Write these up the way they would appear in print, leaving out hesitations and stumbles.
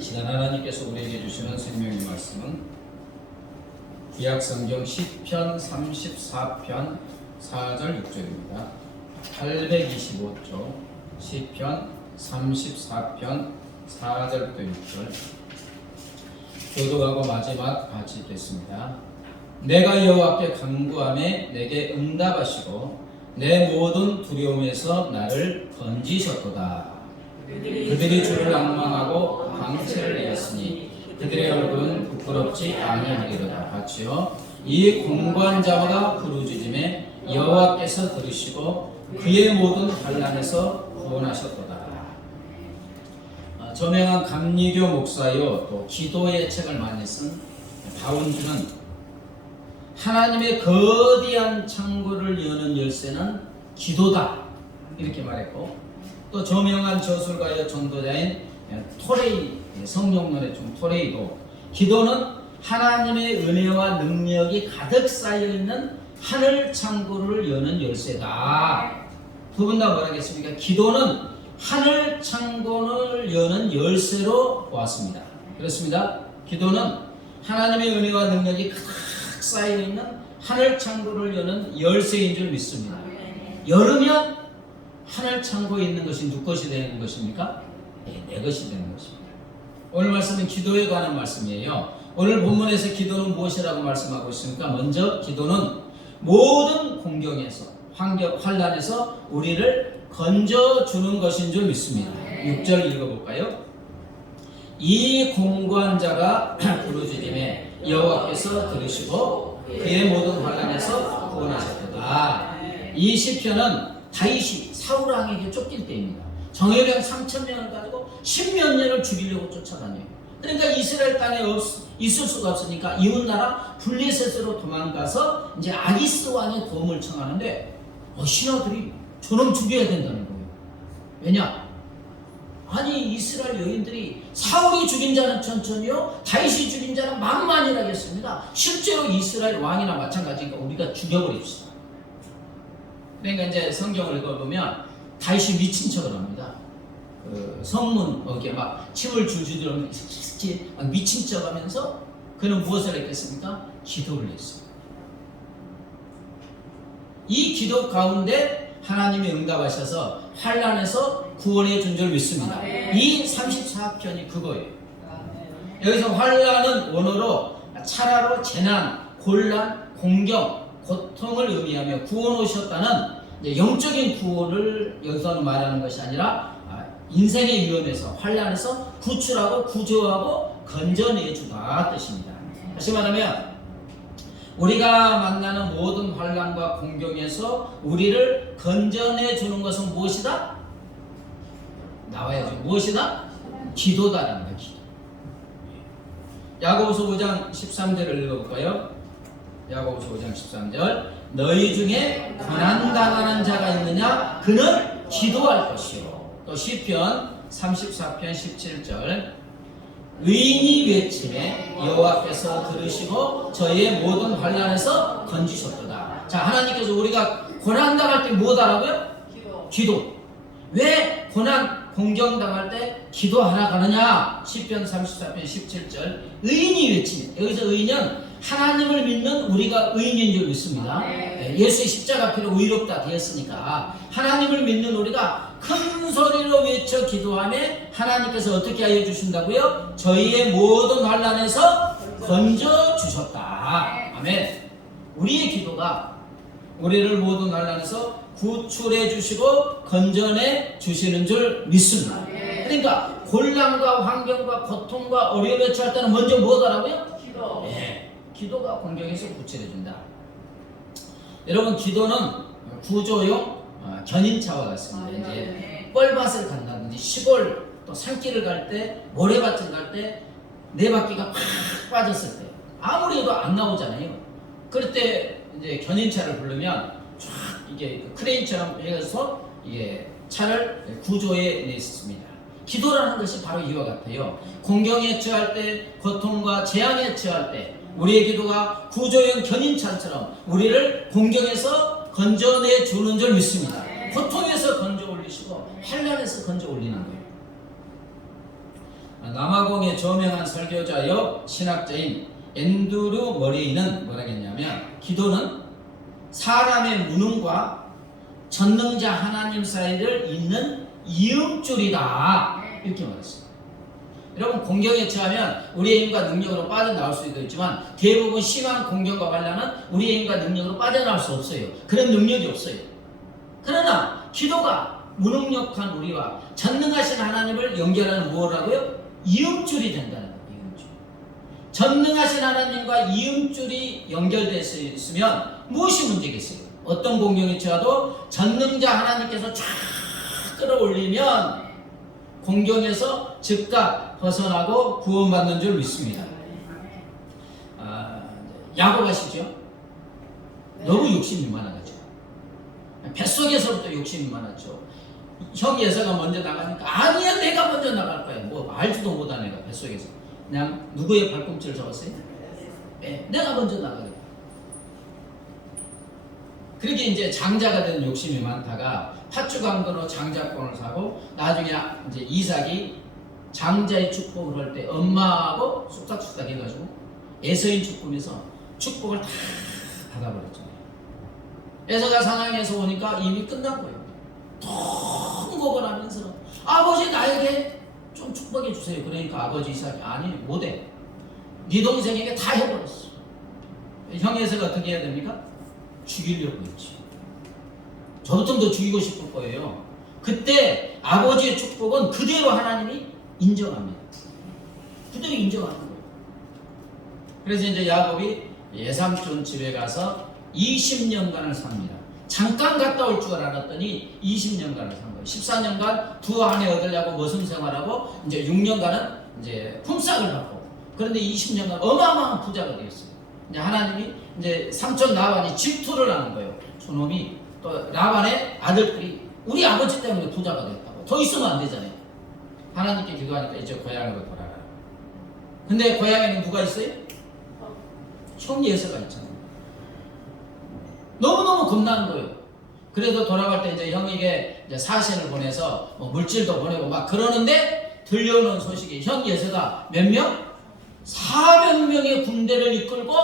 시간 하나님께서 우리에게 주시는 생명의 말씀은 구약성경 시편 34편 4절 6절입니다. 825쪽 시편 34편 4절부터 6절 교독하고 마지막 같이 읽겠습니다. 내가 여호와께 간구하매 내게 응답하시고 내 모든 두려움에서 나를 건지셨도다. 그들이 주를 앙망하고 방패를 내었으니 그들의 얼굴은 부끄럽지 아니하리로다. 같이요. 이 공관자마다 부르짖음에 여호와께서 들으시고 그의 모든 환난에서 구원하셨도다. 저명한 감리교 목사요 또 기도의 책을 많이 쓴 바운주는 하나님의 거대한 창고를 여는 열쇠는 기도다 이렇게 말했고, 또 저명한 저술가여 전도자인 토레이 성령론의 중 토레이도 기도는 하나님의 은혜와 능력이 가득 쌓여있는 하늘 창고를 여는 열쇠다. 두 분 다 뭐라겠습니까? 기도는 하늘 창고를 여는 열쇠로 보았습니다. 그렇습니다. 기도는 하나님의 은혜와 능력이 가득 쌓여있는 하늘 창고를 여는 열쇠인 줄 믿습니다. 열으면 하늘 창고에 있는 것이 누구 것이 되는 것입니까? 내 것이 되는 것입니다. 오늘 말씀은 기도에 관한 말씀이에요. 오늘 본문에서 기도는 무엇이라고 말씀하고 있습니까? 먼저 기도는 모든 공경에서 환난에서 우리를 건져주는 것인 줄 믿습니다. 6절 읽어볼까요? 이 공관자가 부르짖음에 여호와께서 들으시고 그의 모든 환난에서 구원하셨도다. 이 시편은 다윗이 사울 왕에게 쫓길 때입니다. 정예령 3,000명을 가지고 10몇 년을 죽이려고 쫓아다녀요. 그러니까 이스라엘 땅에 있을 수가 없으니까 이웃나라 블레셋으로 도망가서 이제 아기스 왕의 도움을 청하는데 신하들이 저놈 죽여야 된다는 거예요. 왜냐? 아니 이스라엘 여인들이 사울이 죽인 자는 천천히요 다윗이 죽인 자는 만만이라겠습니다. 실제로 이스라엘 왕이나 마찬가지니까 우리가 죽여버립시다. 그러니까 이제 성경을 읽어보면 다윗이 미친 척을 합니다. 그 성문 이렇게 막 침을 줄줄 막 미친 척하면서 그는 무엇을 했겠습니까? 기도를 했습니다. 이 기도 가운데 하나님이 응답하셔서 환난에서 구원해 준 줄 믿습니다. 이 34편이 그거예요. 여기서 환난은 원어로 차라로 재난, 곤란, 공경, 고통을 의미하며 구원 오셨다는 영적인 구원을 여기서는 말하는 것이 아니라 인생의 위험에서 환난에서 구출하고 구조하고 건져내주다 뜻입니다. 다시 말하면 우리가 만나는 모든 환난과 공경에서 우리를 건져내주는 것은 무엇이다? 나와야죠. 무엇이다? 기도다라는 거예요. 기도. 야고보서 5장 13절을 읽어볼까요? 야고보서 5장 13절 너희 중에 고난당하는 자가 있느냐? 그는 기도할 것이요. 또 시편 34편 17절 의인이 외침에 여호와께서 들으시고 저의 모든 환난에서 건지셨도다. 자, 하나님께서 우리가 고난당할 때 무엇하라고요? 기도. 왜 고난 공경당할 때 기도하러 가느냐? 시편 34편 17절 의인이 외치면, 여기서 의인은 하나님을 믿는 우리가 의인인 줄 믿습니다. 예수의 십자가 피로 의롭다 되었으니까 하나님을 믿는 우리가 큰 소리로 외쳐 기도하며 하나님께서 어떻게 하여 주신다고요? 저희의 모든 환난에서 건져 주셨다. 아멘. 우리의 기도가 우리를 모든 환난에서 구출해 주시고 건져내 주시는 줄 믿습니다. 그러니까 곤란과 환경과 고통과 어려움에 처할 때는 먼저 뭐더라고요? 기도. 네, 기도가 공경에서 구출해 준다. 여러분, 기도는 구조용 견인차와 같습니다. 이제 뻘밭을 간다든지 시골 또 산길을 갈 때 모래밭을 갈 때 네 바퀴가 팍 빠졌을 때 아무리 해도 안 나오잖아요. 그럴 때 이제 견인차를 부르면 쫙 이게 크레인처럼 해서 이게 차를 구조해 냈습니다. 기도라는 것이 바로 이와 같아요. 공경에 처할 때, 고통과 재앙에 처할 때 우리의 기도가 구조형 견인차처럼 우리를 공경에서 건져내 주는 줄 믿습니다. 고통에서 건져 올리시고 환난에서 건져 올리는 거예요. 남아공의 저명한 설교자여 신학자인 앤드루 머레이는 뭐라 했냐면 기도는 사람의 무능과 전능자 하나님 사이를 잇는 이음줄이다 이렇게 말했어요. 여러분 공경에 처하면 우리의 힘과 능력으로 빠져나올 수도 있지만 대부분 심한 공경과 반란은 우리의 힘과 능력으로 빠져나올 수 없어요. 그런 능력이 없어요. 그러나 기도가 무능력한 우리와 전능하신 하나님을 연결하는 뭐라고요? 이음줄이 된다는 거예요. 이음줄. 전능하신 하나님과 이음줄이 연결되어 있으면 무엇이 문제겠어요? 어떤 공경에 처해도 전능자 하나님께서 쫙 끌어올리면 공경에서 즉각 벗어나고 구원받는 줄 믿습니다. 야곱 아시죠? 너무 욕심이 많아가지고 뱃속에서부터 욕심이 많았죠. 형 예서가 먼저 나가니까 아니야 내가 먼저 나갈 거야. 뭐 알지도 못한 애가 뱃속에서 그냥 누구의 발꿈치를 잡았어요? 네, 내가 먼저 나가겠다. 그렇게 이제 장자가 된 욕심이 많다가 팥주강도로 장자권을 사고 나중에 이제 이삭이 장자의 축복을 할 때 엄마하고 쑥닥쑥닥 해가지고 에서인 축복에서 축복을 다 받아버렸잖아요. 에서가 상황에서 오니까 이미 끝난 거예요. 통곡을 하면서 아버지 나에게 좀 축복해 주세요. 그러니까 아버지 이삭이 아니 못해. 네 동생에게 다 해버렸어. 형 에서가 어떻게 해야 됩니까? 죽이려고 했지. 저부터도 죽이고 싶을 거예요. 그때 아버지의 축복은 그대로 하나님이 인정합니다. 그대로 인정하는 거예요. 그래서 이제 야곱이 예삼촌 집에 가서 20년간을 삽니다. 잠깐 갔다 올 줄 알았더니 20년간을 산 거예요. 14년간 두 아내 얻으려고 머슴 생활하고 이제 6년간은 이제 품삯을 받고 그런데 20년간 어마어마한 부자가 되었어요. 이제 하나님이 이제 삼촌 라반이 질투를 하는 거예요. 저놈이 또 라반의 아들들이 우리 아버지 때문에 부자가 됐다고. 더 있으면 안 되잖아요. 하나님께 기도하니까 이제 고향으로 돌아가라. 근데 고향에는 누가 있어요? 형 예서가 있잖아요. 너무너무 겁나는 거예요. 그래도 돌아갈 때 이제 형에게 이제 사신을 보내서 뭐 물질도 보내고 막 그러는데 들려오는 소식이 형 예서가 몇 명? 400명의 군대를 이끌고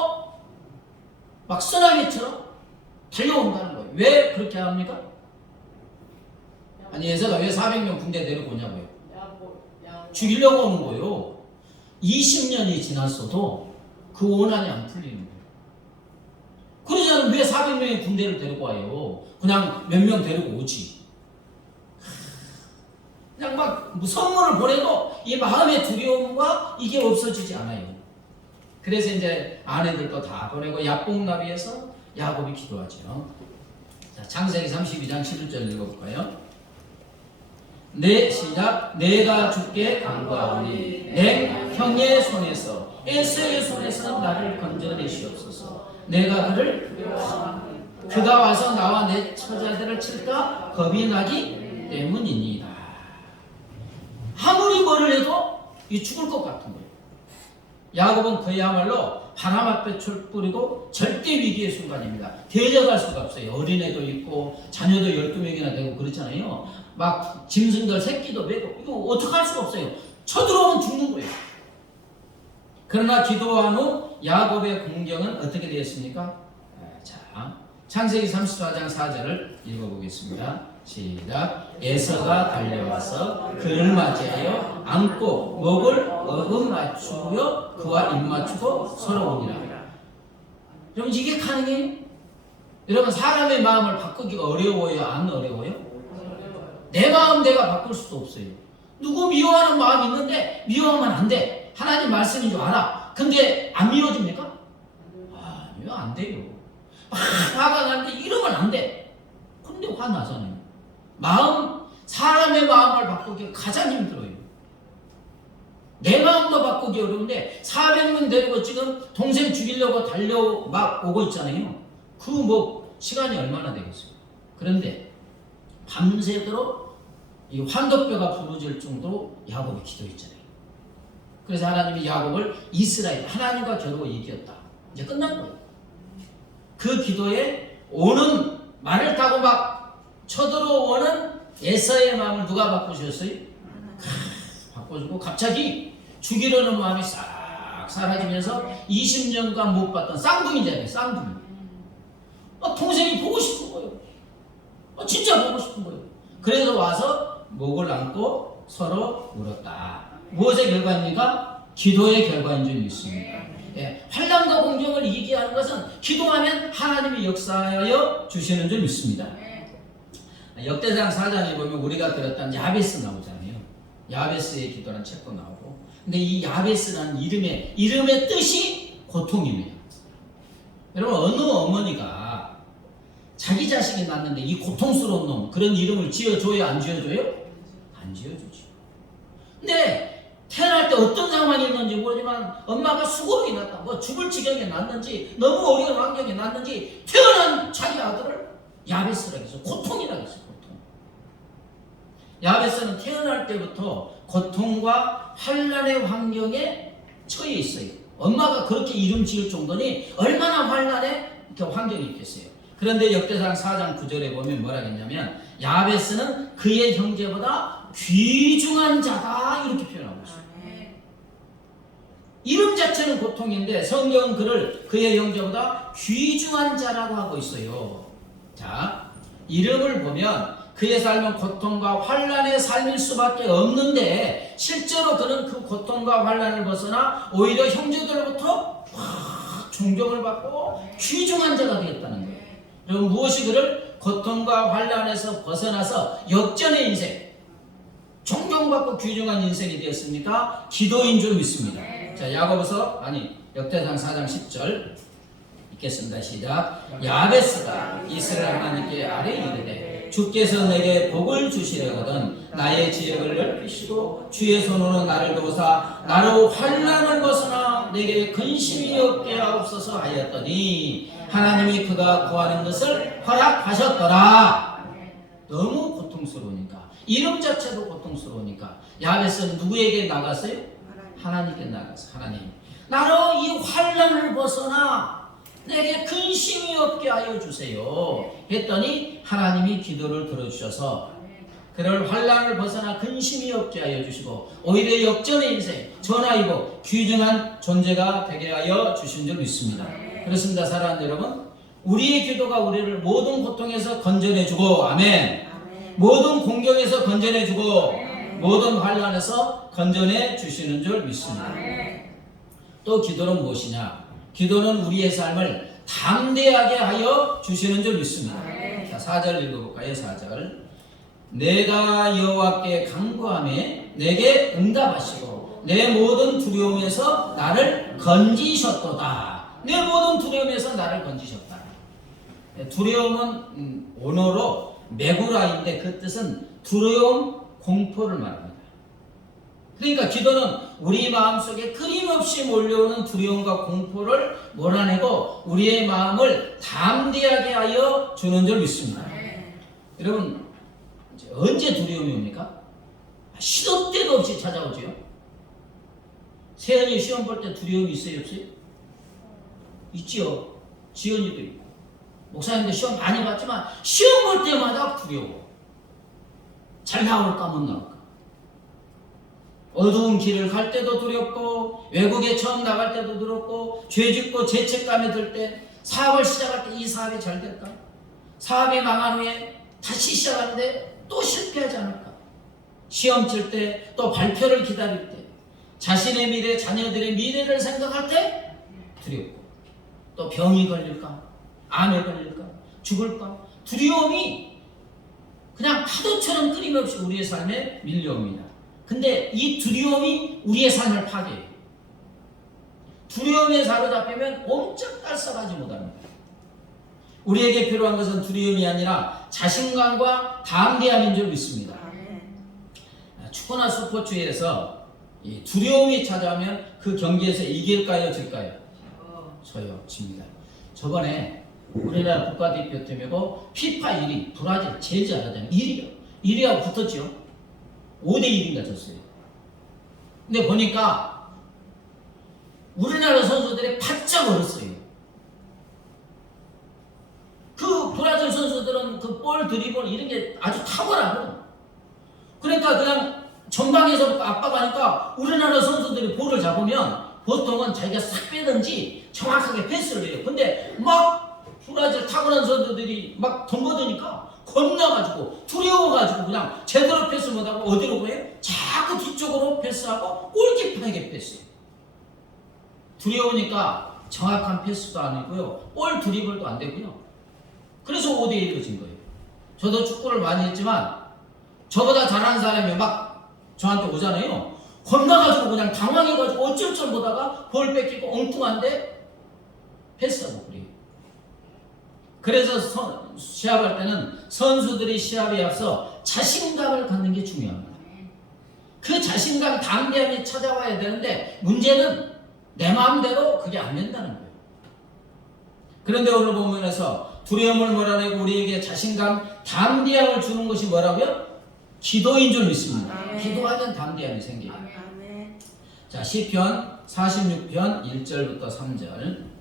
막 쓰나미처럼 달려온다는 거예요. 왜 그렇게 합니까? 아니 예서가 왜 400명 군대 데리고 오냐고요? 죽이려고 오는 거예요. 20년이 지났어도 그 원한이 안 풀리는 거예요. 그러자면 왜 400명의 군대를 데리고 와요? 그냥 몇 명 데리고 오지. 그냥 막 선물을 보내도 이 마음의 두려움과 이게 없어지지 않아요. 그래서 이제 아내들도 다 보내고 야복나비에서 야곱이 기도하죠. 자, 창세기 32장 11절 읽어볼까요? 시작. 내가 주께 간구하오니 내 형의 손에서 에서의 손에서 나를 건져내시옵소서. 내가 그가 와서 나와 내 처자들을 칠까 겁이 나기 때문이니이다. 아무리 뭐를 해도 이 죽을 것 같은 거예요. 야곱은 그야말로 바람 앞에 철 뿌리고 절대 위기의 순간입니다. 대적할 수가 없어요. 어린애도 있고 자녀도 12명이나 되고 그렇잖아요. 막 짐승들 새끼도 메고 이거 어떡할 수가 없어요. 쳐들어오면 죽는 거예요. 그러나 기도한 후 야곱의 공경은 어떻게 되었습니까? 자, 창세기 34장 4절을 읽어보겠습니다. 시작. 에서가 달려와서 그를 맞이하여 안고 목을 어긋맞추며 그와 입맞추고 서러우니라. 여러분 이게 가능해요? 여러분 사람의 마음을 바꾸기가 어려워요? 안 어려워요? 내 마음 내가 바꿀 수도 없어요. 누구 미워하는 마음이 있는데 미워하면 안 돼. 하나님 말씀인 줄 알아. 근데 안 미워집니까? 아니요, 안 돼요. 화가 나는데 이러면 안 돼. 근데 화나잖아요. 사람의 마음을 바꾸기 가장 힘들어요. 내 마음도 바꾸기 어려운데 400명 데리고 지금 동생 죽이려고 달려 막 오고 있잖아요. 시간이 얼마나 되겠어요. 그런데 밤새도록 이 환도뼈가 부러질 정도로 야곱이 기도했잖아요. 그래서 하나님이 야곱을 이스라엘 하나님과 겨루어 이겼다. 이제 끝난 거예요. 그 기도에 오는 말을 타고 막 쳐들어오는 에서의 마음을 누가 바꾸셨어요? 바꿔주고 갑자기 죽이려는 마음이 싹 사라지면서 20년간 못 봤던 쌍둥이잖아요. 쌍둥이. 동생이 보고 싶은 거예요. 진짜 보고 싶은 거예요. 그래서 와서 목을 안고 서로 울었다. 무엇의 결과입니까? 기도의 결과인 줄 믿습니다. 예, 환난과 공경을 이기게 하는 것은 기도하면 하나님이 역사하여 주시는 줄 믿습니다. 역대상 4장에 보면 우리가 들었던 야베스 나오잖아요. 야베스의 기도라는 책도 나오고. 근데 이 야베스라는 이름의 뜻이 고통이에요. 여러분, 어느 어머니가 자기 자식이 낳는데 이 고통스러운 놈, 그런 이름을 지어줘요? 안 지어줘요? 안 지어주죠. 근데 태어날 때 어떤 상황이 있는지 모르지만 엄마가 수고로 났다, 죽을 지경에 났는지, 너무 어려운 환경에 났는지 태어난 자기 아들을 야베스라고 해서 고통이라고 했어요. 고통. 야베스는 태어날 때부터 고통과 환난의 환경에 처해 있어요. 엄마가 그렇게 이름 지을 정도니 얼마나 환난의 환경이 있겠어요. 그런데 역대상 4장 9절에 보면 뭐라 했냐면 야베스는 그의 형제보다 귀중한 자다, 이렇게 표현하고 있어요. 이름 자체는 고통인데 성경은 그를 그의 형제보다 귀중한 자라고 하고 있어요. 자, 이름을 보면 그의 삶은 고통과 환난의 삶일 수밖에 없는데 실제로 그는 그 고통과 환난을 벗어나 오히려 형제들로부터 존경을 받고 귀중한 자가 되었다는 거예요. 그럼 무엇이 그를 고통과 환난에서 벗어나서 역전의 인생, 존경받고 귀중한 인생이 되었습니까? 기도인 줄 믿습니다. 자, 역대상 4장 10절 읽겠습니다. 시작. 야베스가 이스라엘 하나님께 아뢰 이르되 주께서 내게 복을 주시려거든 나의 지역을 넓히시고 주의 손으로 나를 도우사 나로 환난을 벗어나 내게 근심이 없게 하옵소서 하였더니 하나님이 그가 구하는 것을 허락하셨더라. 너무 고통스러우니까, 이름 자체도 고통스러우니까 야베스는 누구에게 나갔어요? 하나님께 나가서, 하나님 나로 이 환난을 벗어나 내게 근심이 없게 하여 주세요 했더니 하나님이 기도를 들어주셔서 그를 환난을 벗어나 근심이 없게 하여 주시고 오히려 역전의 인생, 전화이고 귀중한 존재가 되게 하여 주신 줄 믿습니다. 그렇습니다. 사랑하는 여러분, 우리의 기도가 우리를 모든 고통에서 건져내주고, 아멘, 모든 공경에서 건져내주고 모든 환난에서 건져내 주시는 줄 믿습니다. 또 기도는 무엇이냐? 기도는 우리의 삶을 담대하게 하여 주시는 줄 믿습니다. 자, 4절 읽어볼까요? 4절. 내가 여호와께 간구하매 내게 응답하시고 내 모든 두려움에서 나를 건지셨도다. 내 모든 두려움에서 나를 건지셨다. 두려움은 원어로 메구라인데 그 뜻은 두려움, 공포를 말합니다. 그러니까 기도는 우리 마음속에 끊임없이 몰려오는 두려움과 공포를 몰아내고 우리의 마음을 담대하게 하여 주는 줄 믿습니다. 여러분, 언제 두려움이 옵니까? 시도 때도 없이 찾아오죠. 세연이 시험 볼 때 두려움이 있어요, 없어요? 있지요. 지연이도 있고 목사님도 시험 많이 봤지만 시험 볼 때마다 두려워. 잘 나올까 못 나올까. 어두운 길을 갈 때도 두렵고 외국에 처음 나갈 때도 두렵고 죄짓고 죄책감에 들 때, 사업을 시작할 때 이 사업이 잘 될까? 사업이 망한 후에 다시 시작하는데 또 실패하지 않을까? 시험 칠 때, 또 발표를 기다릴 때, 자신의 미래, 자녀들의 미래를 생각할 때 두렵고, 또 병이 걸릴까? 암에 걸릴까? 죽을까? 두려움이 그냥 파도처럼 끊임없이 우리의 삶에 밀려옵니다. 근데 이 두려움이 우리의 삶을 파괴해요. 두려움에 사로잡히면 옴짝 달싹하지 못합니다. 우리에게 필요한 것은 두려움이 아니라 자신감과 담대함인 줄 믿습니다. 축구나 스포츠에서 이 두려움이 찾아오면 그 경기에서 이길까요, 질까요? 저요, 집니다. 저번에 우리나라 국가대표팀이고 피파 1위 브라질 제일 잘하잖아요. 1위하고 붙었죠. 5대1인가 졌어요. 근데 보니까 우리나라 선수들이 바짝 얼었어요. 그 브라질 선수들은 그 볼 드리블 이런 게 아주 탁월하고, 그러니까 그냥 전방에서부터 압박하니까 우리나라 선수들이 선수들이 볼을 잡으면 보통은 자기가 싹 빼든지 정확하게 패스를 해요. 근데 막 브라질 타고난 선수들이 막 덤벼드니까 겁나가지고 두려워가지고 그냥 제대로 패스 못하고 어디로 보여요? 자꾸 뒤쪽으로 패스하고 골키퍼에게 패스해요. 두려우니까 정확한 패스도 아니고요, 볼 드리블도 안 되고요. 그래서 5대1로 진 거예요. 저도 축구를 많이 했지만 저보다 잘하는 사람이 막 저한테 오잖아요. 겁나가지고 그냥 당황해가지고 어쩔 줄 모르다가 볼 뺏기고 엉뚱한데 패스하고 그래요. 그래서 시합할 때는 선수들이 시합에 앞서 자신감을 갖는 게 중요합니다. 그 자신감, 담대함이 찾아와야 되는데 문제는 내 마음대로 그게 안 된다는 거예요. 그런데 오늘 본문에서 두려움을 몰아내고 우리에게 자신감, 담대함을 주는 것이 뭐라고요? 기도인 줄 믿습니다. 기도하면 담대함이 생겨요. 자, 시편 46편 1절부터 3절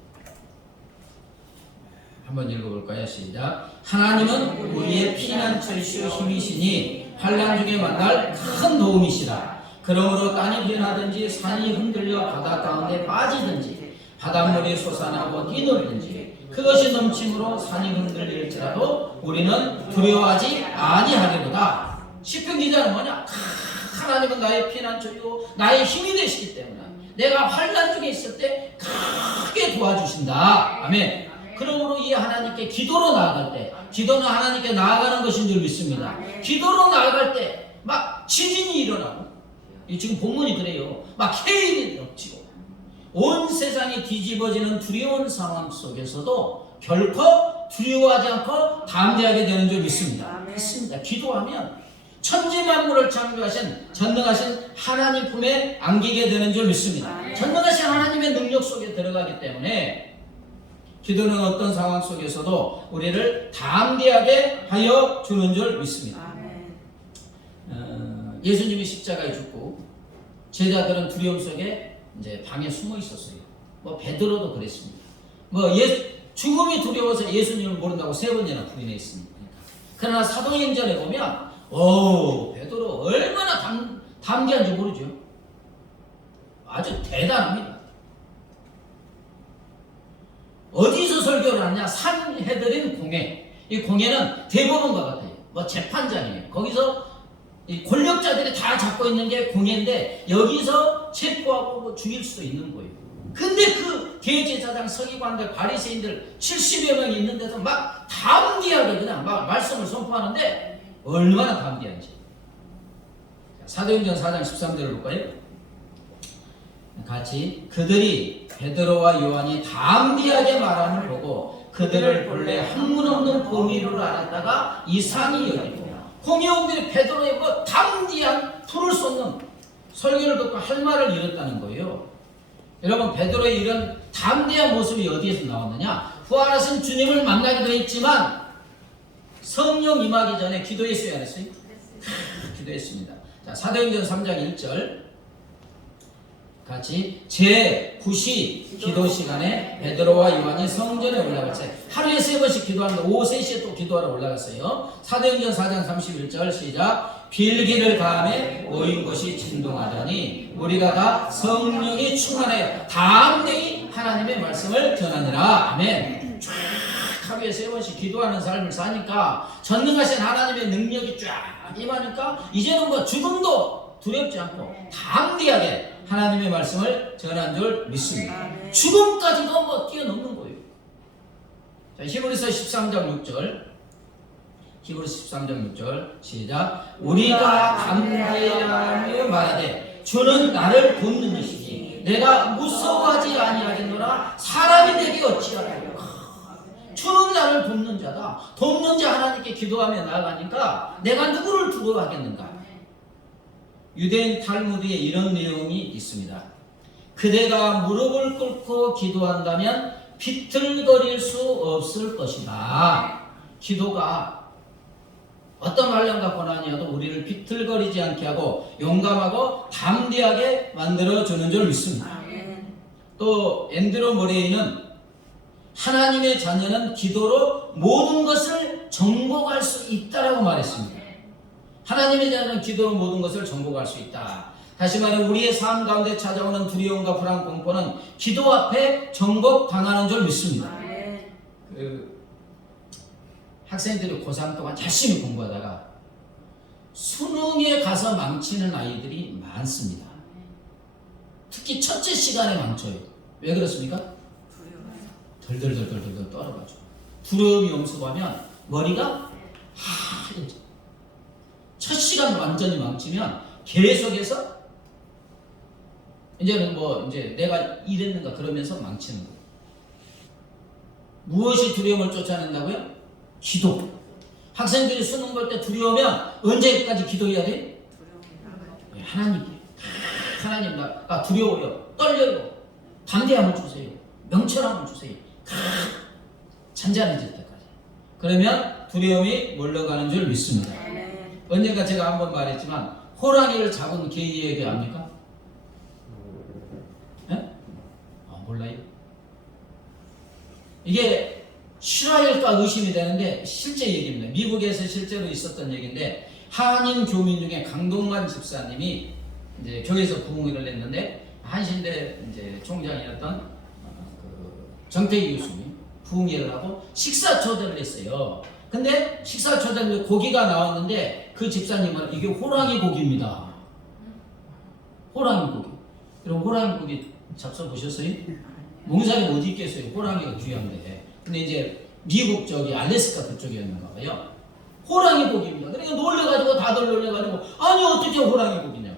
한번 읽어볼까요? 시작. 하나님은 우리의 피난처이시오 힘이시니 환난 중에 만날 큰 도움이시라. 그러므로 땅이 변하든지 산이 흔들려 바다 가운데 빠지든지 바닷물이 솟아나고 뛰놀든지 그것이 넘침으로 산이 흔들릴지라도 우리는 두려워하지 아니하리로다. 시편 기자는 뭐냐? 하나님은 나의 피난처이고 나의 힘이 되시기 때문에 내가 환난 중에 있을 때 크게 도와주신다. 아멘. 그러므로 이 하나님께 기도로 나아갈 때, 기도는 하나님께 나아가는 것인 줄 믿습니다. 기도로 나아갈 때 막 지진이 일어나고, 지금 본문이 그래요. 막 해일이 덮치고 온 세상이 뒤집어지는 두려운 상황 속에서도 결코 두려워하지 않고 담대하게 되는 줄 믿습니다. 믿습니다. 기도하면 천지만물을 창조하신 전능하신 하나님 품에 안기게 되는 줄 믿습니다. 전능하신 하나님의 능력 속에 들어가기 때문에 기도는 어떤 상황 속에서도 우리를 담대하게 하여 주는 줄 믿습니다. 예수님이 십자가에 죽고 제자들은 두려움 속에 이제 방에 숨어 있었어요. 뭐 베드로도 그랬습니다. 죽음이 두려워서 예수님을 모른다고 3번이나 부인했습니다. 그러나 사도행전에 보면 베드로 얼마나 담대한지 모르죠. 아주 대단합니다. 어디서 설교를 하냐? 산헤드린 공회. 이 공회는 대법원과 같아요. 뭐 재판장이에요. 거기서 이 권력자들이 다 잡고 있는 게 공회인데 여기서 체포하고 뭐 죽일 수도 있는 거예요. 근데 그 대제사장, 서기관들, 바리새인들 70여 명이 있는데도 막 담대하게 그냥 막 말씀을 선포하는데 얼마나 담대한지. 사도행전 4장 13절을 볼까요? 같이 그들이 베드로와 요한이 담대하게 말함을 보고 그들을 본래 학문 없는 범위로 알았다가 이상히 여기고 공회원들이 베드로의 그 담대한 풀을 쏟는 설교를 듣고 할 말을 잃었다는 거예요. 여러분, 베드로의 이런 담대한 모습이 어디에서 나왔느냐? 부활하신 주님을 만나기도 했지만 성령 임하기 전에 기도했어요, 안 했어요? 기도했습니다. 자, 사도행전 3장 1절 같이 제9시 기도 시간에 베드로와 요한이 성전에 올라갈 때 하루에 3번씩 기도하는데 오후 3시에 또 기도하러 올라갔어요. 사도행전 4장 31절 시작. 빌기를 가함에 모인 것이 진동하더니 우리가 다 성령이 충만하여 담대히 하나님의 말씀을 전하니라. 아멘. 쫙 하루에 3번씩 기도하는 삶을 사니까 전능하신 하나님의 능력이 쫙 임하니까 이제는 뭐 죽음도 두렵지 않고 담대하게 하나님의 말씀을 전한 줄 믿습니다. 죽음까지도 뭐 뛰어넘는 거예요. 자, 히브리서 13장 6절. 히브리서 13장 6절 시작. 우리가 담대하며 말하되 주는 나를 돕는 이시니 내가 무서워하지 아니하겠노라. 사람이 내게 어찌하리요. 주는 나를 돕는 자다. 돕는 자 하나님께 기도하며 나아가니까 내가 누구를 두려워하겠는가. 유대인 탈무드에 이런 내용이 있습니다. 그대가 무릎을 꿇고 기도한다면 비틀거릴 수 없을 것이다. 기도가 어떤 말량과 고난이어도 우리를 비틀거리지 않게 하고 용감하고 담대하게 만들어주는 줄 믿습니다. 또 앤드루 모레이는 하나님의 자녀는 기도로 모든 것을 정복할 수 있다라고 말했습니다. 하나님의 자녀는 기도로 모든 것을 정복할 수 있다. 다시 말해 우리의 삶 가운데 찾아오는 두려움과 불안, 공포는 기도 앞에 정복당하는 줄 믿습니다. 그 학생들이 고3 동안 열심히 공부하다가 수능에 가서 망치는 아이들이 많습니다. 특히 첫째 시간에 망쳐요. 왜 그렇습니까? 덜덜덜덜덜 떨어가지고 두려움이 엄습하면 머리가 하얘져. 첫 시간 완전히 망치면 계속해서 이제는 이제 내가 이랬는가 그러면서 망치는 거예요. 무엇이 두려움을 쫓아낸다고요? 기도. 학생들이 수능 볼 때 두려우면 언제까지 기도해야 돼? 하나님께. 하나님 나 두려워요. 떨려요. 담대함을 주세요. 명철함을 주세요. 잔잔해질 때까지. 그러면 두려움이 몰려가는 줄 믿습니다. 언젠가 제가 한번 말했지만 호랑이를 잡은 개 얘기 압니까? 네? 몰라요? 이게 실화일까 의심이 되는데 실제 얘기입니다. 미국에서 실제로 있었던 얘기인데 한인 교민 중에 강동만 집사님이 이제 교회에서 부흥회를 했는데 한신대 이제 총장이었던 정태기 교수님 부흥회를 하고 식사 초대를 했어요. 근데 식사 초대에 고기가 나왔는데 그 집사님은 이게 호랑이 고기입니다. 호랑이 고기. 여러분 호랑이 고기 잡숴 보셨어요? 몽상이 어디 있겠어요? 호랑이가 귀한데. 근데 이제 미국 저기 알래스카 그쪽이었는가 봐요. 호랑이 고기입니다. 그러니까 놀래가지고 다들 놀래가지고 아니 어떻게 호랑이 고기냐고.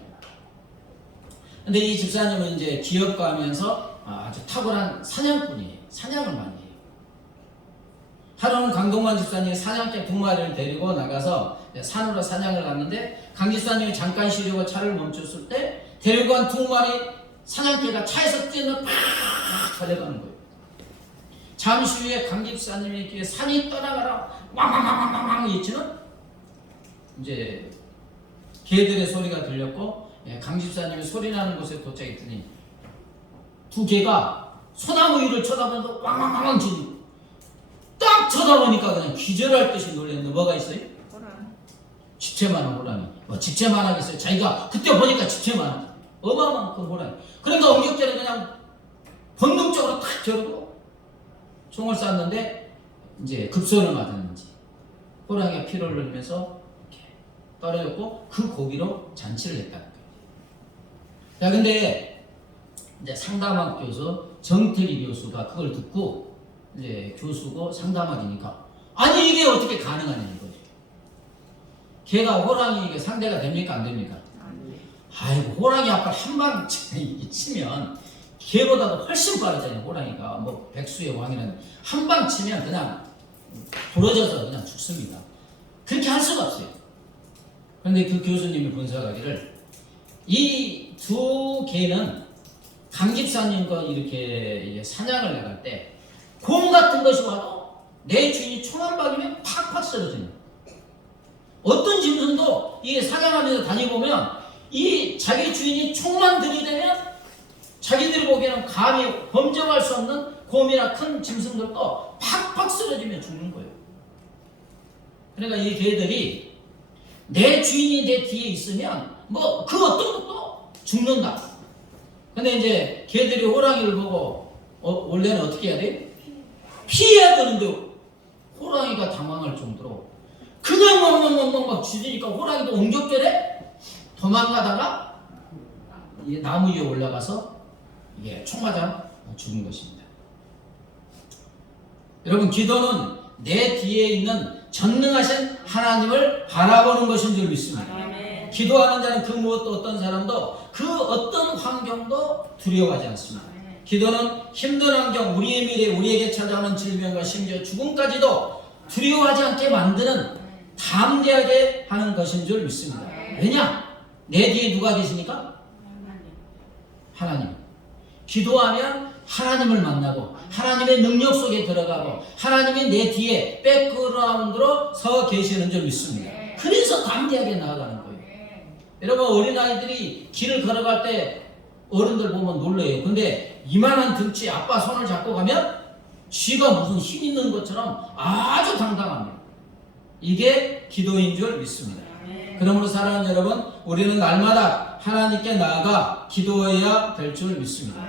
근데 이 집사님은 이제 기업가 하면서 아주 탁월한 사냥꾼이에요. 사냥을 많이 해요. 하루는 강동만 집사님이 사냥개 2마리를 데리고 나가서 산으로 사냥을 갔는데 강 집사님이 잠깐 쉬려고 차를 멈췄을 때 데리고 간 2마리 사냥개가 차에서 뛰어서 팍 달려가는 거예요. 잠시 후에 강 집사님의 귀에 산이 떠나가라 왕왕왕왕왕 외치는 이제 개들의 소리가 들렸고 강 집사님이 소리 나는 곳에 도착했더니 2개가 소나무 위를 쳐다보면서 왕왕왕왕 지르고 딱 쳐다보니까 그냥 기절할 듯이 놀랐는데 뭐가 있어요? 집채만한 호랑이. 집채만 하겠어요? 자기가 그때 보니까 집채만 어마어마한 그 호랑이. 그러니까 엉격전에 그냥 본능적으로 탁 저르고 총을 쐈는데 이제 급소를 맞았는지 호랑이가 피를 흘리면서 이렇게 떨어졌고 그 고기로 잔치를 했다는 거예요. 자, 근데 이제 상담학 교수 정태기 교수가 그걸 듣고 이제 교수고 상담학이니까 아니 이게 어떻게 가능하냐는 거죠. 걔가 호랑이 상대가 됩니까 안 됩니까? 아이고 호랑이 앞을 한 방 치면 걔보다도 훨씬 빠르잖아요. 호랑이가 뭐 백수의 왕이라는 한 방 치면 그냥 부러져서 그냥 죽습니다. 그렇게 할 수가 없어요. 그런데 그 교수님이 분석하기를 이 두 개는 강 집사님과 이렇게 사냥을 나갈 때 곰 같은 것이 와도 내 주인이 총 한 방이면 팍팍 쓰러집니다. 어떤 짐승도 이 사냥하면서 다니보면 이 자기 주인이 총만 들이대면 자기들이 보기에는 감히 범접할 수 없는 곰이나 큰 짐승들도 팍팍 쓰러지면 죽는 거예요. 그러니까 이 개들이 내 주인이 내 뒤에 있으면 뭐 그 어떤 것도 죽는다. 근데 이제 개들이 호랑이를 보고 원래는 어떻게 해야 돼? 피해야 되는데 호랑이가 당황할 정도로 그냥 막 짖으니까 호랑이도 옹격절에 도망가다가 나무 위에 올라가서 총 맞아 죽은 것입니다. 여러분 기도는 내 뒤에 있는 전능하신 하나님을 바라보는 것인 줄 믿습니다. 기도하는 자는 그 무엇도 어떤 사람도 그 어떤 환경도 두려워하지 않습니다. 기도는 힘든 환경, 우리의 미래, 우리에게 찾아오는 질병과 심지어 죽음까지도 두려워하지 않게 만드는 담대하게 하는 것인 줄 믿습니다. 왜냐? 내 뒤에 누가 계십니까? 하나님. 기도하면 하나님을 만나고 하나님의 능력 속에 들어가고 하나님이 내 뒤에 백그라운드로 서 계시는 줄 믿습니다. 그래서 담대하게 나아가는 거예요. 여러분 어린아이들이 길을 걸어갈 때 어른들 보면 놀래요. 근데 이만한 등치 아빠 손을 잡고 가면 쥐가 무슨 힘 있는 것처럼 아주 당당합니다. 이게 기도인 줄 믿습니다. 그러므로 사랑하는 여러분, 우리는 날마다 하나님께 나아가 기도해야 될 줄 믿습니다.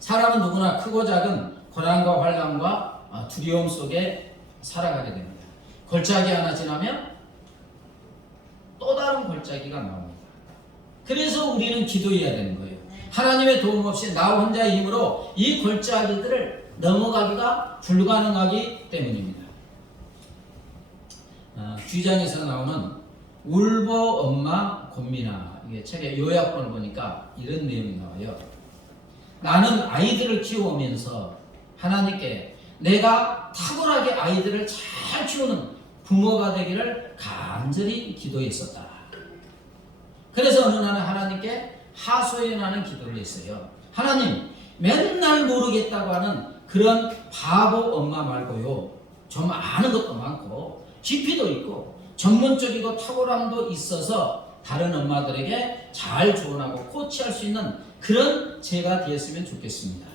사람은 누구나 크고 작은 고난과 환난과 두려움 속에 살아가게 됩니다. 골짜기 하나 지나면 또 다른 골짜기가 나옵니다. 그래서 우리는 기도해야 되는 거예요. 하나님의 도움 없이 나 혼자의 힘으로 이 골짜기들을 넘어가기가 불가능하기 때문입니다. G장에서 나오는 울보 엄마 곤미나, 이게 책의 요약본을 보니까 이런 내용이 나와요. 나는 아이들을 키워오면서 하나님께 내가 탁월하게 아이들을 잘 키우는 부모가 되기를 간절히 기도했었다. 그래서 어느 날은 하나님께 하소연하는 기도를 했어요. 하나님, 맨날 모르겠다고 하는 그런 바보 엄마 말고요, 좀 아는 것도 많고 깊이도 있고 전문적이고 탁월함도 있어서 다른 엄마들에게 잘 조언하고 코치할 수 있는 그런 제가 되었으면 좋겠습니다.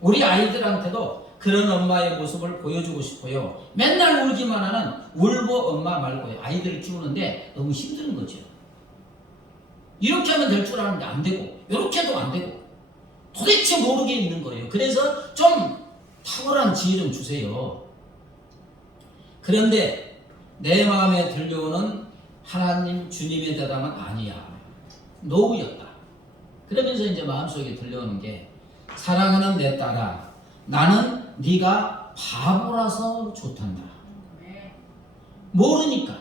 우리 아이들한테도 그런 엄마의 모습을 보여주고 싶어요. 맨날 울기만 하는 울보 엄마 말고요, 아이들을 키우는데 너무 힘든 거죠. 이렇게 하면 될 줄 아는데 안 되고, 이렇게 해도 안 되고, 도대체 모르게 있는 거예요. 그래서 좀 탁월한 지혜 좀 주세요. 그런데 내 마음에 들려오는 하나님 주님의 대답은 아니야, 노우였다. 그러면서 이제 마음속에 들려오는 게, 사랑하는 내 딸아, 나는 네가 바보라서 좋단다. 모르니까,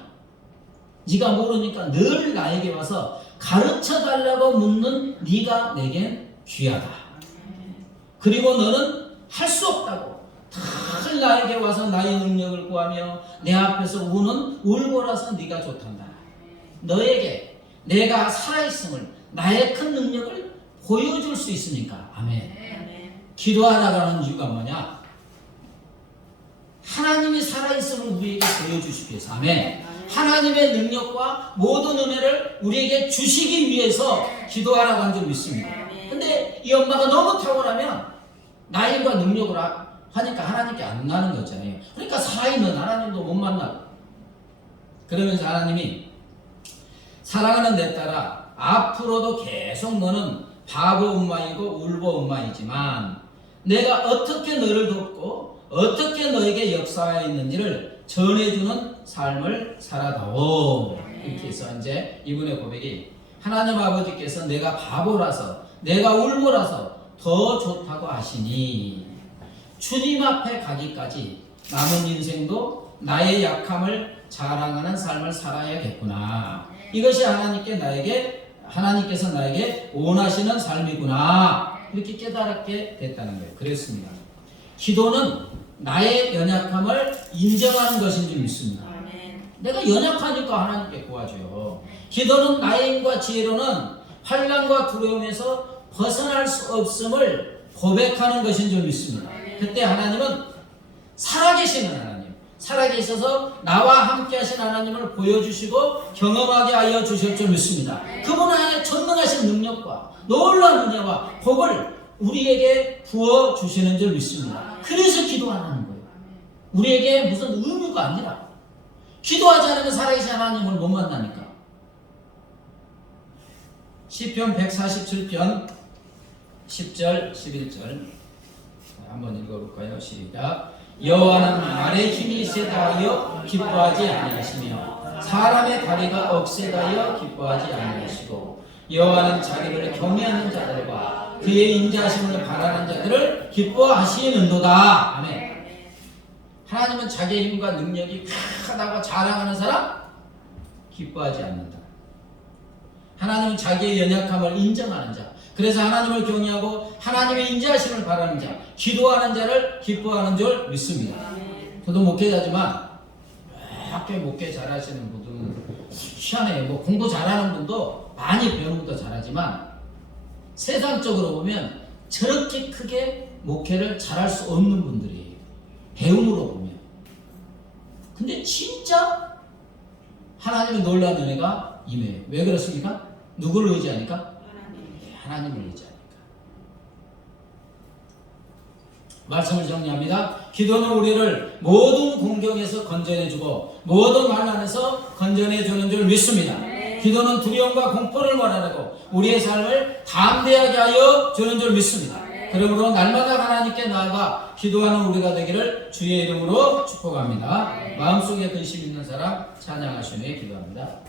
네가 모르니까 늘 나에게 와서 가르쳐 달라고 묻는 네가 내겐 귀하다. 그리고 너는 할 수 없다고 늘 나에게 와서 나의 능력을 구하며 내 앞에서 우는 울보라서 네가 좋단다. 너에게 내가 살아있음을, 나의 큰 능력을 보여줄 수 있으니까. 아멘. 기도하다가 하는 이유가 뭐냐? 하나님이 살아있음을 우리에게 보여주시기 위해서. 아멘. 하나님의 능력과 모든 은혜를 우리에게 주시기 위해서 기도하라고 한 줄 믿습니다. 근데 이 엄마가 너무 탁월하면 나이와 능력을 하니까 하나님께 안 나는 거잖아요. 그러니까 살아있는 하나님도 못 만나고. 그러면서 하나님이, 사랑하는 내 딸아, 앞으로도 계속 너는 바보 엄마이고 울보 엄마이지만 내가 어떻게 너를 돕고 어떻게 너에게 역사했는지를 전해주는 삶을 살아다오. 이렇게 해서 이제 이분의 고백이, 하나님 아버지께서 내가 바보라서, 내가 울보라서 더 좋다고 하시니 주님 앞에 가기까지 남은 인생도 나의 약함을 자랑하는 삶을 살아야겠구나. 이것이 하나님께서 나에게 원하시는 삶이구나. 이렇게 깨달게 됐다는 거예요. 그랬습니다. 기도는 나의 연약함을 인정하는 것인 줄 믿습니다. 내가 연약하니까 하나님께 구하죠. 기도는 나의 힘과 지혜로는 환난과 두려움에서 벗어날 수 없음을 고백하는 것인 줄 믿습니다. 그때 하나님은 살아계시는 하나님, 살아계셔서 나와 함께 하신 하나님을 보여주시고 경험하게 하여 주실 줄 믿습니다. 그분 안에 전능하신 능력과 놀라운 은혜와 복을 우리에게 부어주시는 줄 믿습니다. 그래서 기도하는 거예요. 우리에게 무슨 의무가 아니라, 기도하지 않으면 살아계신 하나님을 못 만나니까. 시편 147편 10절 11절 한번 읽어볼까요? 시작. 여호와는 말의 힘이 세다하여 기뻐하지 아니하시며 사람의 다리가 억세다하여 기뻐하지 아니하시고 여호와는 자기를 경외하는 자들과 그의 인자하심을 바라는 자들을 기뻐하시는도다. 아멘. 하나님은 자기의 힘과 능력이 크다고 자랑하는 사람 기뻐하지 않는다. 하나님은 자기의 연약함을 인정하는 자, 그래서 하나님을 경외하고 하나님의 인자하심을 바라는 자, 기도하는 자를 기뻐하는 줄 믿습니다. 저도 목회자지만 학교에 목회 잘하시는 분들은 희한해요. 뭐 공부 잘하는 분도 많이 배우는 분도 잘하지만 세상적으로 보면 저렇게 크게 목회를 잘할 수 없는 분들이에요. 배움으로 보면. 근데 진짜 하나님의 놀라운 은혜가 임해요. 왜 그렇습니까? 누구를 의지하니까? 하나님을 의지하니까. 말씀을 정리합니다. 기도는 우리를 모든 공경에서 건져내주고 모든 환난에서 건져내주는 줄 믿습니다. 기도는 두려움과 공포를 몰아내고 우리의 삶을 담대하게 하여 주는 줄 믿습니다. 그러므로 날마다 하나님께 나아가 기도하는 우리가 되기를 주의 이름으로 축복합니다. 마음속에 근심 있는 사람 찬양하시며 기도합니다.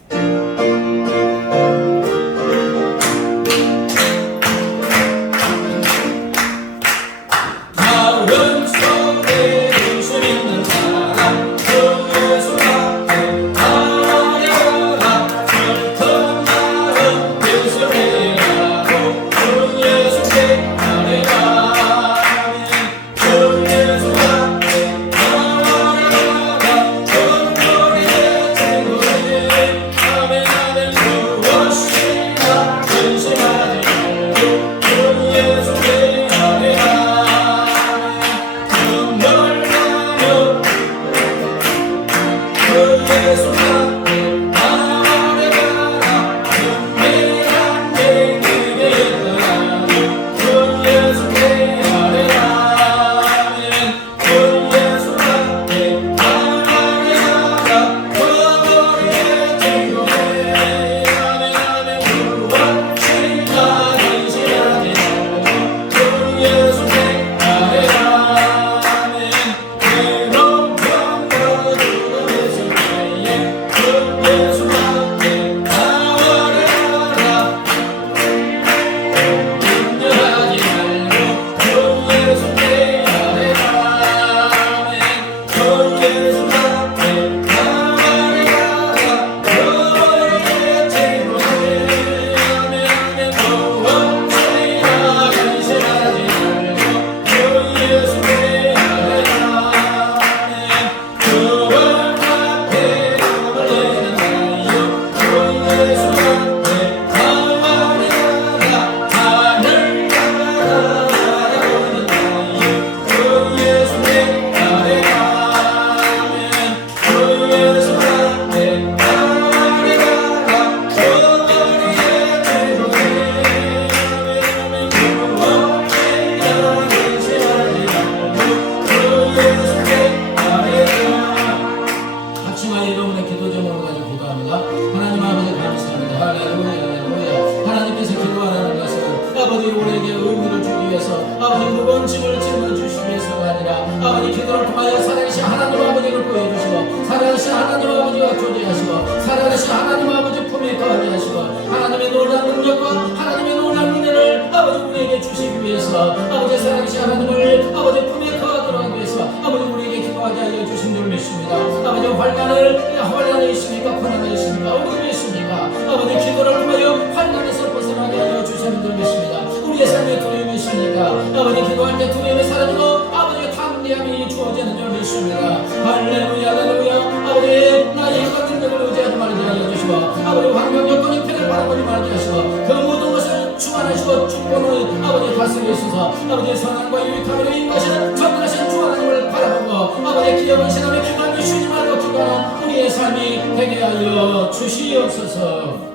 환난이 있습니까? 고난이 있습니까? 어려움이 있습니까? 아버지 기도를 통하여 환난에서 벗어나게 하여 주시는 줄 믿습니다. 우리의 삶에 두려움이 있습니까? 아버지 기도할 때 두려움이 사라지고 아버지의 담대함이 주어지는 줄 믿습니다. 할렐루야 할렐루야. 아버지 나의 인간 능력을 의지하지 말게 하여 주시고 아버지 환경 여건 형편을 바라보지 말게 하시고 그 모든 것을 주관하시고 주권을 아버지 다스리소서. 아버지 선함과 유익함으로 인하시는 전능하신 주 하나님을 바라보고 아버지 기억을 신하며 기도하며 쉬지 말고 기도하는 우리의 삶이 되게 하여 주시옵소서.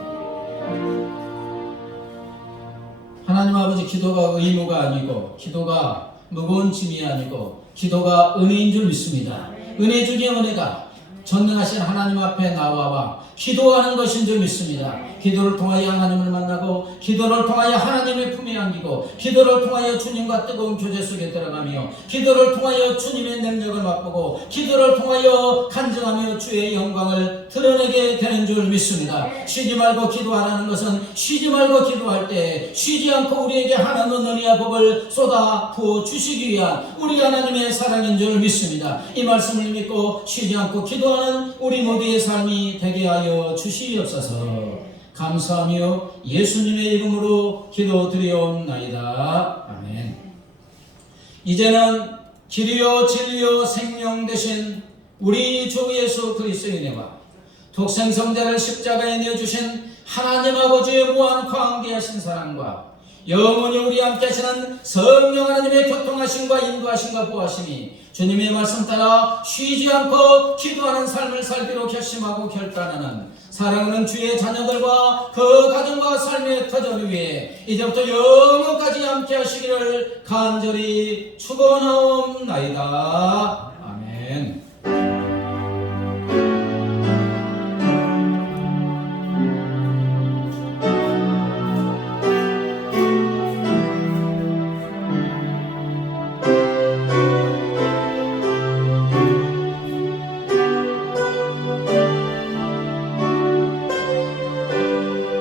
하나님 아버지, 기도가 의무가 아니고 기도가 무거운 짐이 아니고 기도가 은혜인 줄 믿습니다. 은혜 중에 은혜가 전능하신 하나님 앞에 나와와 기도하는 것인 줄 믿습니다. 기도를 통하여 하나님을 만나고 기도를 통하여 하나님의 품에 안기고 기도를 통하여 주님과 뜨거운 교제 속에 들어가며 기도를 통하여 주님의 능력을 맛보고 기도를 통하여 간증하며 주의 영광을 드러내게 되는 줄 믿습니다. 쉬지 말고 기도하라는 것은 쉬지 말고 기도할 때 쉬지 않고 우리에게 하나님의 은혜와 복을 쏟아 부어 주시기 위한 우리 하나님의 사랑인 줄 믿습니다. 이 말씀을 믿고 쉬지 않고 기도하는 우리 모두의 삶이 되게 하여 주시옵소서. 감사하며 예수님의 이름으로 기도드리옵나이다. 아멘. 이제는 길이요 진리요 생명 되신 우리 주 예수 그리스도의 은혜와 독생성자를 십자가에 내어주신 하나님 아버지의 무한 광대하신 사랑과 영원히 우리 함께 하시는 성령 하나님의 교통하심과 인도하심과 보호하심이 주님의 말씀 따라 쉬지 않고 기도하는 삶을 살기로 결심하고 결단하는 사랑하는 주의 자녀들과 그 가정과 삶의 터전 위에 이제부터 영원까지 함께 하시기를 간절히 축원하옵나이다. 아멘.